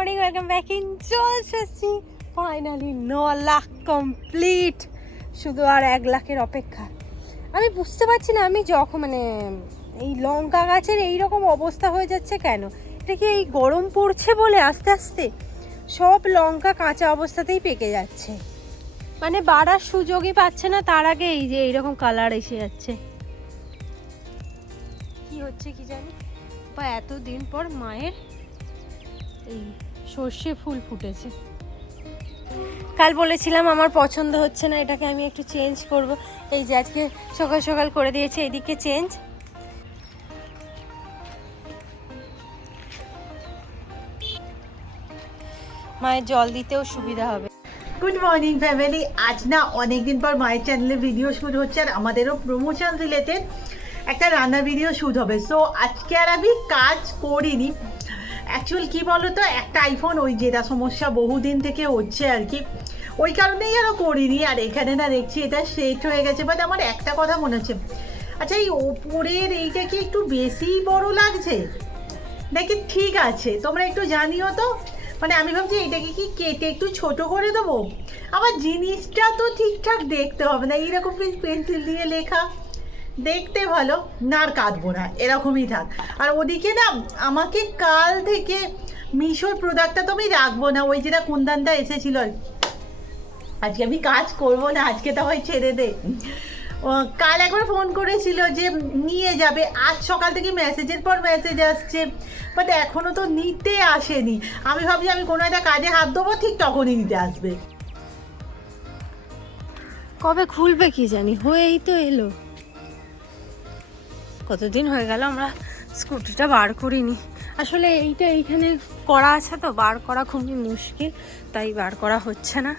Morning, welcome back in চলছি। Finally 9 lakh complete, শুধু আর 1 লাখের অপেক্ষা। আমি বুঝতে পারছি না, আমি যখন এই লঙ্কা গাছের এইরকম অবস্থা হয়ে যাচ্ছে কেন? এটা কি এই গরম পড়ছে বলে আস্তে আস্তে সব লঙ্কা কাঁচা অবস্থাতেই পেকে যাচ্ছে, মানে বাড়ার সুযোগই পাচ্ছে না, তার আগে এই যে এইরকম কালার এসে যাচ্ছে। কি হচ্ছে কি জানি, বা এতদিন পর মায়ের এই সর্ষে ফুল ফুটেছে। কাল বলেছিলাম আমার পছন্দ হচ্ছে না, এটাকে আমি একটু চেঞ্জ করব। এই যে আজকে সকাল সকাল করে দিয়েছে এদিকে চেঞ্জ। মায়ের জল দিতেও সুবিধা হবে। Good morning family. আজ না অনেকদিন পর মায়ের চ্যানেলে ভিডিও শুট হচ্ছে, আর আমাদেরও প্রমোশন রিলেটেড একটা রান্নার ভিডিও শ্যুট হবে। সো আজকে আর আমি কাজ করিনি। অ্যাকচুয়াল কী বলো তো, একটা আইফোন ওই যেটা সমস্যা বহুদিন থেকে হচ্ছে আর কি, ওই কারণেই আরও করিনি। আর এখানে না দেখছি এটা সেট হয়ে গেছে, বাট আমার একটা কথা মনে হচ্ছে, আচ্ছা এই ওপরের এইটা কি একটু বেশি বড় লাগছে নাকি ঠিক আছে? তোমরা একটু জানিও তো। মানে আমি ভাবছি এটাকে কি কেটে একটু ছোট করে দেবো, আবার জিনিসটা তো ঠিকঠাক দেখতে হবে না। এইরকম পেন্সিল দিয়ে লেখা দেখতে ভালো না, আর কাটবো না, এরকমই থাক। আর ওদিকে না আমাকে কাল থেকে মিশোর প্রোডাক্টটা তো আমি রাখবো না, ওই যেটা কুন্দানটা এসেছিল, আজকে আমি কাজ করবো না, আজকে তো হয় ছেড়ে দে। কাল একবার ফোন করেছিল যে নিয়ে যাবে, আজ সকাল থেকে মেসেজের পর মেসেজ আসছে, বাট এখনও তো নিতে আসেনি। আমি ভাবছি আমি কোনো একটা কাজে হাত দেবো, ঠিক তখনই নিতে আসবে। কবে খুলবে কি জানি, হয়েই তো এলো। কতদিন হয়ে গেল আমরা স্কুটিটা বার করিনি। আসলে এইটা এইখানে করা আছে তো, বার করা খুবই মুশকিল, তাই বার করা হচ্ছে না।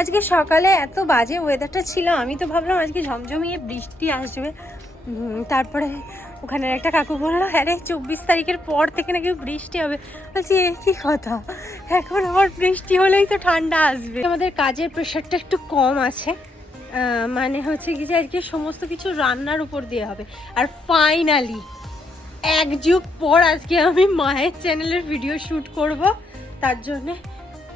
আজকে সকালে এত বাজে ওয়েদারটা ছিল, আমি তো ভাবলাম আজকে ঝমঝমিয়ে বৃষ্টি আসবে। তারপরে ওখানে একটা কাকু বললো, হ্যাঁ রে 24 তারিখের পর থেকে নাকি বৃষ্টি হবে। বলছি এ কী কথা, এখন আবার বৃষ্টি হলেই তো ঠান্ডা আসবে। আমাদের কাজের প্রেশারটা একটু কম আছে, মানে হচ্ছে কি যে আজকে সমস্ত কিছু রান্নার উপর দিয়ে হবে। আর ফাইনালি 1 যুগ পর আজকে আমি মায়ের চ্যানেলের ভিডিও শ্যুট করব, তার জন্যে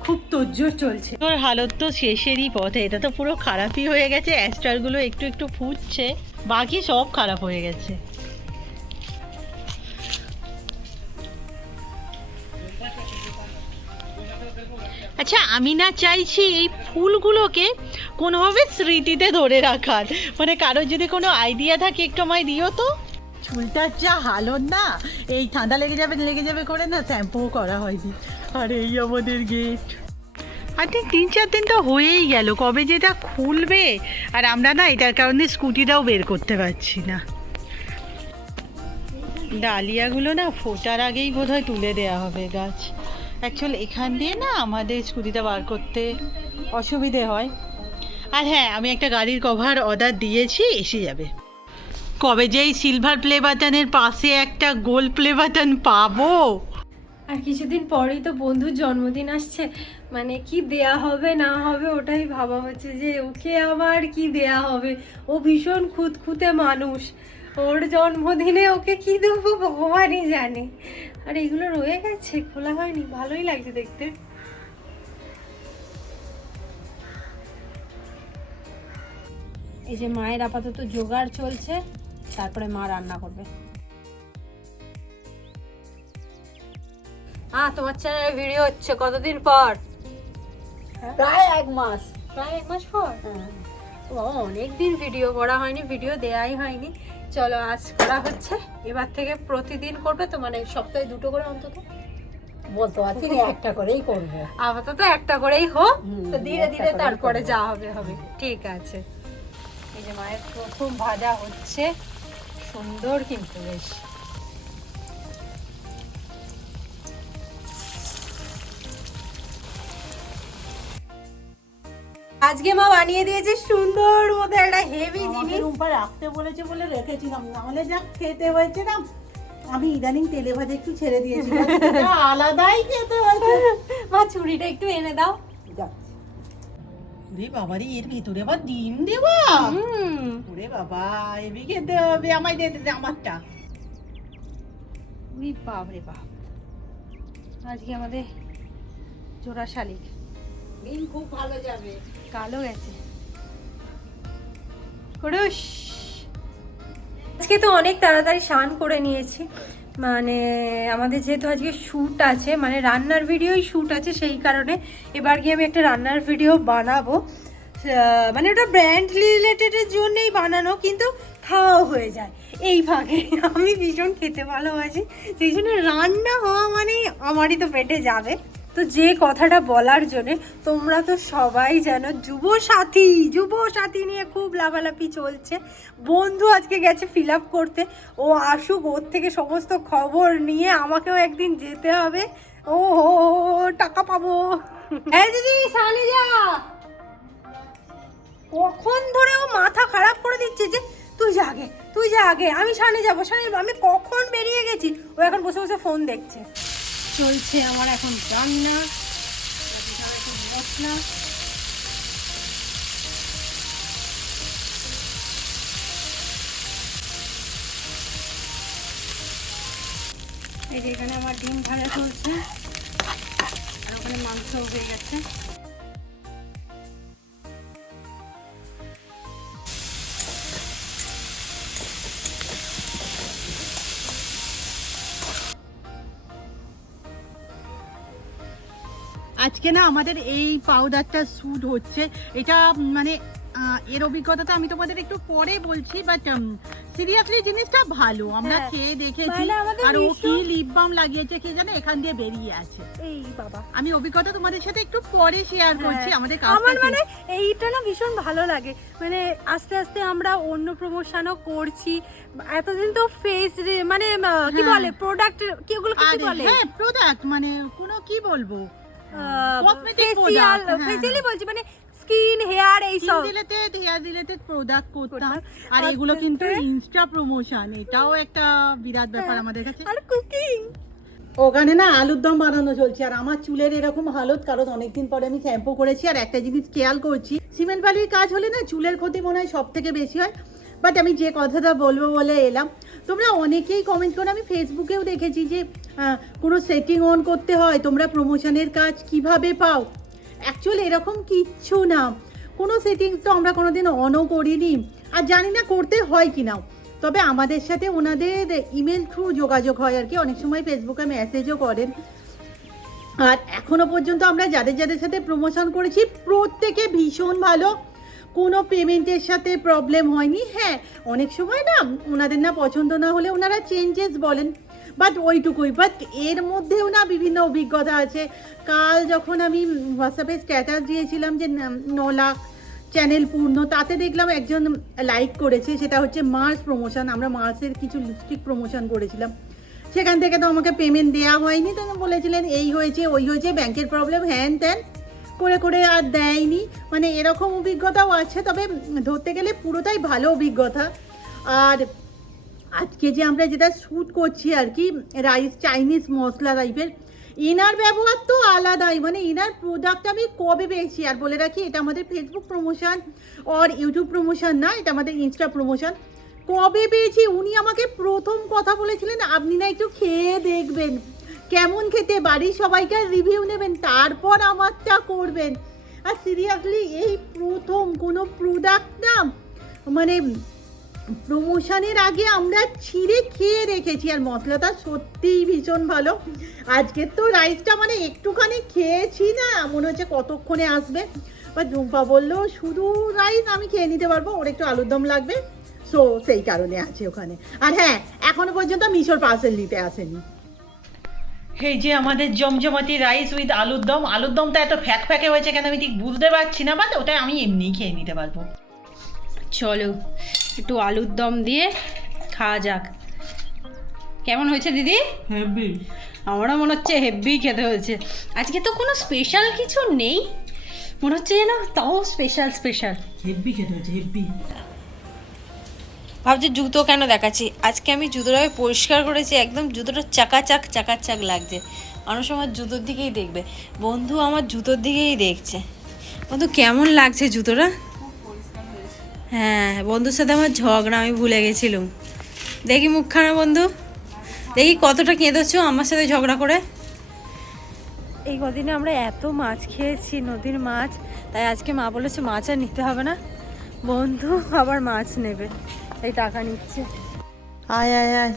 খুব তোড়জোড় চলছে। তোর হালত তো শেষেরই পথে, এটা তো পুরো খারাপই হয়ে গেছে। অ্যাস্টারগুলো একটু একটু ফুটছে, বাকি সব খারাপ হয়ে গেছে। আচ্ছা আমি না চাইছি এই ফুলগুলোকে কোনোভাবে স্মৃতিতে ধরে রাখার, মানে কারোর যদি কোনো আইডিয়া থাকে একটু আমায় দিও তো। চুলটার যা হালত না, এই ঠান্ডা লেগে যাবে করে না শ্যাম্পুও করা হয়নি। আর এই আমাদের গেট, আই থিঙ্ক 3-4 দিন তো হয়েই গেল, কবে যেটা খুলবে। আর আমরা না এটার কারণে স্কুটিটাও বের করতে পারছি না। ডালিয়াগুলো না ফোটার আগেই বোধহয় তুলে দেওয়া হবে গাছ। অ্যাকচুয়ালি এখান দিয়ে না আমাদের স্কুটিটা বার করতে অসুবিধে হয়। আর হ্যাঁ, আমি একটা গাড়ির কভার অর্ডার দিয়েছি, এসে যাবে। কবে যে এই সিলভার প্লে বাটনের পাশে একটা গোল প্লে বাটন পাবো। আর কিছুদিন পরেই তো বন্ধুর জন্মদিন আসছে, মানে কি দেয়া হবে না হবে ওটাই ভাবা হচ্ছে যে ওকে আবার কি দেয়া হবে। ও ভীষণ খুঁতখুঁতে মানুষ, ওর জন্মদিনে ওকে কি দেবো ভগবানই জানে। আর এগুলো রয়ে গেছে, খোলা হয়নি, ভালোই লাগছে দেখতে। এই যে মায়ের আপাতত জোগাড় চলছে, তারপরে মা রান্না করবে। তোমার চ্যানেলে ভিডিও হচ্ছে কতদিন পর? প্রায় 1 মাস। প্রায় 1 মাস পর। অনেকদিন ভিডিও করা হয়নি, ভিডিও দেয়াই হয়নি। চলো আজ করা হচ্ছে, এবার থেকে প্রতিদিন করবে তো, মানে সপ্তাহে 2টো করে অন্তত বলতে পারছি না, একটা করেই করবো। আপাতত একটা করেই হোক, তো ধীরে ধীরে তারপরে যা হবে হবে। ঠিক আছে। এই যে মায়ের প্রথম ভাজা হচ্ছে, সুন্দর কিন্তু বেশ। আজকে মা বানিয়ে দিয়েছে সুন্দর মতো একটা হেভি জিনিস। রুম্পা রাখতে বলেছে বলে রেখেছিলাম, নাহলে যা খেতে হয়েছে না। আমি ইদানিং তেলে ভাজা একটু ছেড়ে দিয়েছি, আলাদাই খেতে হয়েছে। মা ছুরিটা একটু এনে দাও। রে বাবারি, এর ভিতরে আবার ডিম দেওয়া। ওরে বাবা হেভি খেতে হবে, আমায় দিয়ে দে আমারটা। উরি বাপ রে বাপ, আজকে আমাদের জোড়া শালিক দিন খুব ভালো যাবে। কালো গেছে। কুরুশ। আজকে তো অনেক তাড়াতাড়ি স্নান করে নিয়েছি, মানে আমাদের যেহেতু আজকে শ্যুট আছে, মানে রান্নার ভিডিওই শ্যুট আছে, সেই কারণে এবার গিয়ে আমি একটা রান্নার ভিডিও বানাবো। মানে ওটা ব্র্যান্ড রিলেটেডের জন্যই বানানো, কিন্তু খাওয়াও হয়ে যায় এই ভাগে। আমি ভীষণ খেতে ভালোবাসি, সেই জন্য রান্না হওয়া মানেই আমারই তো পেটে যাবে। তো যে কথাটা বলার জন্যে, তোমরা তো সবাই জানো যুব সাথী নিয়ে খুব লাফালাফি চলছে। বন্ধু আজকে গেছে ফিল আপ করতে, ও আসুক, ওর থেকে সমস্ত খবর নিয়ে আমাকেও একদিন যেতে হবে। ও টাকা পাবো। হ্যাঁ দিদি সামনে যা, কখন ধরে ও মাথা খারাপ করে দিচ্ছে যে তুই যা আগে, আমি সামনে যাবো, আমি কখন বেরিয়ে গেছি, ও এখন বসে বসে ফোন দেখছে। চলছে আমার এখন রান্না, মশলা। এই যে এখানে আমার ডিম ভাজা চলছে, আর ওখানে মাংস হয়ে গেছে। আজকে না আমাদের এই পাউডারটা স্যুট হচ্ছে, এটা মানে এর অভিজ্ঞতাটা আমি তোমাদের একটু পরে বলছি, বাট সিরিয়াসলি জিনিসটা ভালো, আমরা হ্যাঁ, খেয়ে দেখেছি। মানে আমাদের আর ও কি ভীষণ- লিপ বাম লাগিয়েছে কে জানে, এখান দিয়ে বেরিয়ে আছে। এই বাবা, আমি অভিজ্ঞতা তোমাদের সাথে একটু পরে শেয়ার করছি হ্যাঁ, আমাদের আমার কাছে। মানে এইটা না ভীষণ ভালো লাগে, মানে আস্তে আস্তে আমরা অন্য প্রমোশনও করছি। এতদিন তো ফেস মানে কি হ্যাঁ। বলে প্রোডাক্ট, কি ওগুলো কি বলে, হ্যাঁ প্রোডাক্ট মানে কোনো কি বলবো, cosmetic ফেসিয়াল, product, হ্যাঁ। ফেসিয়ালি বলছি, মানে স্কিন হেয়ার এই সব হেয়ার রিলেটেড প্রোডাক্ট করতাম। Product, আর আস্তে এগুলো কিন্তু আস্তে- ইনস্টা প্রমোশন, এটাও একটা বিরাট ব্যাপার হ্যাঁ, আমাদের কাছে। আর কুকিং। ওখানে না আলুর দম বানানো চলছে, আর আমার চুলের এরকম হালত কারণ অনেকদিন পরে আমি শ্যাম্পু করেছি। আর একটা জিনিস খেয়াল করছি, সিমেন্ট বালির কাজ হলে না চুলের ক্ষতি মনে হয় সব থেকে বেশি হয়। বাট আমি যে কথাটা বলবো বলে এলাম, তোমরা অনেকেই কমেন্ট করো, আমি ফেসবুকেও দেখেছি যে কোনো সেটিং অন করতে হয়, তোমরা প্রমোশনের কাজ কিভাবে পাও। অ্যাকচুয়ালি এরকম কিচ্ছু না, কোনো সেটিংস তো আমরা কোনোদিন অনও করিনি, আর জানি না করতে হয় কি না। তবে আমাদের সাথে ওনাদের ইমেল থ্রু যোগাযোগ হয় আর কি, অনেক সময় ফেসবুকে মেসেজও করেন। আর এখনো পর্যন্ত আমরা যাদের সাথে প্রমোশন করেছি প্রত্যেকে ভীষণ ভালো, কোনো পেমেন্টের সাথে প্রবলেম হয়নি। হ্যাঁ অনেক সময় না ওনাদের না পছন্দ না হলে ওনারা চেঞ্জেস বলেন, বাট ওইটুকুই। বাট এর মধ্যেও না বিভিন্ন অভিজ্ঞতা আছে। কাল যখন আমি হোয়াটসঅ্যাপে স্ট্যাটাস দিয়েছিলাম যে 9 লাখ চ্যানেল পূর্ণ, তাতে দেখলাম একজন লাইক করেছে, সেটা হচ্ছে মার্স প্রমোশন। আমরা মার্সের কিছু লিপস্টিক প্রমোশন করেছিলাম, সেখান থেকে তো আমাকে পেমেন্ট দেওয়া হয়নি। তো বলেছিলেন এই হয়েছে ওই হয়েছে, ব্যাংকের প্রবলেম, হ্যান ত্যান করে আর দেয়নি। মানে এরকম অভিজ্ঞতাও আছে, তবে ধরতে গেলে পুরোটাই ভালো অভিজ্ঞতা। আর আজকে যে আমরা যেটা শ্যুট করছি আর কি, রাইস চাইনিজ মশলা টাইপের, এনার ব্যবহার তো আলাদাই, মানে এনার প্রোডাক্ট আমি কবে পেয়েছি। আর বলে রাখি এটা আমাদের ফেসবুক প্রমোশন আর ইউটিউব প্রমোশন না, এটা আমাদের ইনস্টা প্রমোশন। কবে পেয়েছি, উনি আমাকে প্রথম কথা বলেছিলেন আপনি না একটু খেয়ে দেখবেন কেমন খেতে, বাড়ির সবাইকে রিভিউ নেবেন, তারপর আমারটা করবেন। আর সিরিয়াসলি এই প্রথম কোনো প্রোডাক্ট না মানে প্রমোশনের আগে আমরা ছিঁড়ে খেয়ে রেখেছি, আর মশলাটা সত্যিই ভীষণ ভালো। আজকের তো রাইসটা মানে একটুখানি খেয়েছি না, মনে হচ্ছে কতক্ষণে আসবে। বা ঝুম্পা বললো শুধু রাইস আমি খেয়ে নিতে পারবো, ওর একটু আলুর দম লাগবে, সো সেই কারণে আছে ওখানে। আর হ্যাঁ এখনো পর্যন্ত মিশোর পার্সেল নিতে আসেনি। এই যে আমাদের জমজমাটি রাইস উইথ আলুর দম। আলুর দমটা এত ফ্যাকে হয়েছে কেন আমি ঠিক বুঝতে পারছি না, বাট ওটা আমি এমনিই খেয়ে নিতে পারবো। চলো একটু আলুর দম দিয়ে খাওয়া যাক। কেমন হয়েছে দিদি? হেভি। আমারও মনে হচ্ছে হেভি খেতে হয়েছে। আজকে তো কোনো স্পেশাল কিছু নেই, মনে হচ্ছে যেন তাও স্পেশাল হেভি খেতে হয়েছে, হেভি। ভাবছি জুতো কেন দেখাচ্ছি, আজকে আমি জুতোটা পরিষ্কার করেছি, একদম জুতোটা চাকাচাক লাগছে। মানুষ আমার জুতোর দিকেই দেখবে, বন্ধু আমার জুতোর দিকেই দেখছে। বন্ধু কেমন লাগছে জুতোটা? হ্যাঁ, বন্ধুর সাথে আমার ঝগড়া আমি ভুলে গেছিলাম। দেখি মুখখানা বন্ধু, দেখি কতটা কেঁদেছো আমার সাথে ঝগড়া করে। এই কদিনে আমরা এত মাছ খেয়েছি, নদীর মাছ, তাই আজকে মা বলেছে মাছ আর নিতে হবে না, বন্ধু আবার মাছ নেবে, তাই টাকা নিচ্ছে। আয় আয় আয়,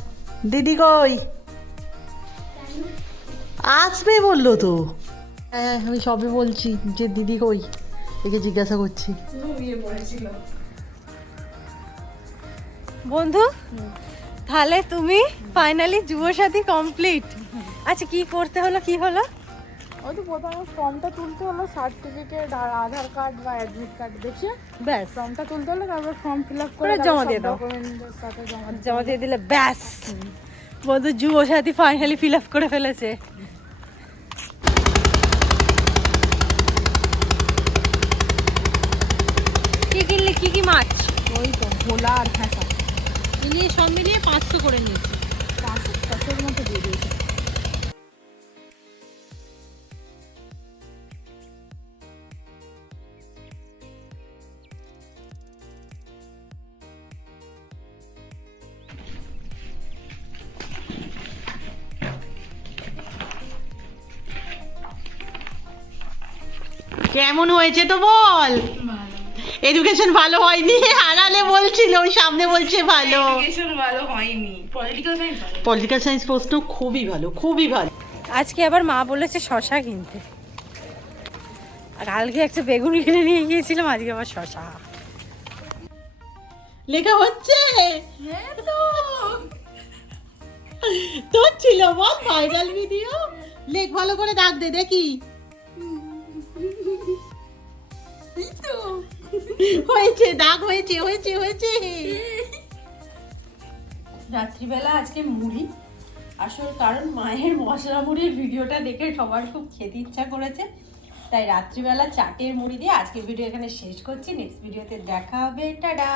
দিদি কই? আসবে বললো তো। হ্যাঁ, আমি সবে বলছি যে দিদি কই, একে জিজ্ঞাসা করছি। বন্ধু তাহলে তুমি ফাইনালি যুবসাথী কমপ্লিট। আচ্ছা কি করতে হলো, কি হলো? ওই তো প্রথমে ফর্মটা তুলতে হলো, সার্টিফিকেট আর আধার কার্ড বা অ্যাডমিট কার্ড দেখিয়ে ব্যাস ফর্মটা তুলতে হলো, তারপর ফর্ম ফিল আপ করে করে জমা দিয়ে দাও। ডকুমেন্টের সাথে জমা দিয়ে দিলে ব্যাস, বন্ধু যুবসাথী ফাইনালি ফিল আপ করে ফেলেছে। কি কিনলে, কি কি মাছ? ওই তো ভোলা আর ফ্যাঁসা মিলিয়ে সব মিলিয়ে 500 করে নিয়েছি। 500-600 মতো দিয়ে দিয়েছে। কেমন হয়েছে তো বল। এডুকেশন ভালো হয়নি, আড়ালে বলছিল, ওই সামনে বলছে ভালো। ভালো হয়নি, পলিটিক্যাল সায়েন্স প্রশ্ন খুবই ভালো, খুবই ভালো। আজকে আবার মা বলেছে শশা কিনতে, আর কালকে একটা বেগুন কিনে নিয়ে গিয়েছিলাম, আজকে আবার শশা। লেখা হচ্ছে তোর ছিল বল ভাইরাল ভিডিও, লেখ ভালো করে দাগ দে দেখি। হয়েছে, দাগ হয়েছে, হয়েছে, হয়েছে। রাত্রিবেলা আজকে মুড়ি, আসল কারণ মায়ের মশলা মুড়ির ভিডিওটা দেখে সবার খুব খেতে ইচ্ছা করেছে, তাই রাত্রিবেলা চাটের মুড়ি দিয়ে আজকের ভিডিও এখানে শেষ করছি। নেক্সট ভিডিওতে দেখা হবে, টাটা।